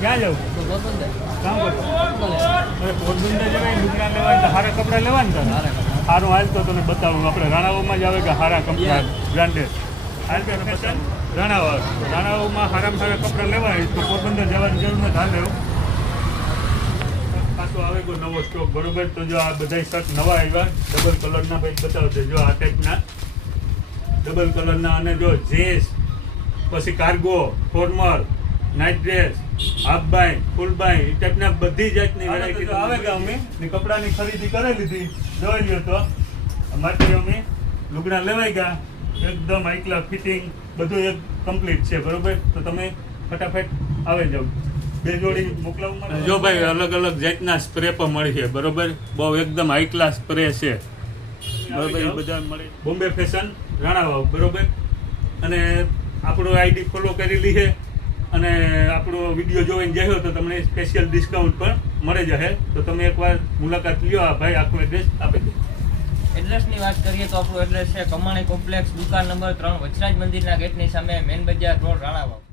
ક્યાં જવું કામ કરો પોરબંદર જવાય લુગડા લેવાય તો સારા કપડાં લેવાય ને સારું હાલ તો તને બતાવું આપણે રાણાઓમાં જ આવે કે સારા કપડા બ્રાન્ડેડ હાલ તો બતાવું રાણાઓમાં સારામાં સારા કપડાં લેવાય તો પોરબંદર જવાની જરૂર નથી હાલ એવું પાછો આવે કોઈ નવો સ્ટોક બરોબર તો જો આ બધા શર્ટ નવા આવ્યા ડબલ કલરના ભાઈ બતાવશે જો આ ટાઈપના ડબલ કલરના અને જો જીન્સ પછી cargo formal night dress half by full by એ ટાઈપના બધી જાતની વેરાયટી આવે કે અમે કપડાની ખરીદી કરી લીધી જોઈ લ્યો તો માટે અમે લુગડા લેવાઈ ગયા એકદમ હાઈ ક્લાસ ફિટિંગ બધું એક કમ્પ્લીટ છે બરોબર તો તમે ફટાફટ આવે જાવ બે જોડી મોકલાવું જો ભાઈ અલગ અલગ જાતના સ્પ્રે પણ મળી છે બરોબર બહુ એકદમ હાઈ ક્લાસ સ્પ્રે છે બરોબર એ બધા મળે બોમ્બે ફેશન રાણાવાવ બરોબર અને આપણો આઈડી ફોલો કરેલી છે અને આપણો વિડીયો જોઈને જાય તો તમને સ્પેશિયલ ડિસ્કાઉન્ટ પણ મળી જશે તો તમે એકવાર મુલાકાત લ્યો આ ભાઈ આખું એડ્રેસ આપી દે એડ્રેસની વાત કરીએ તો આપણું એડ્રેસ છે કમાણી કોમ્પ્લેક્સ દુકાન નંબર 3 વચરાજ મંદિરના ગેટની સામે મેન બજાર રોડ રાણાવાવ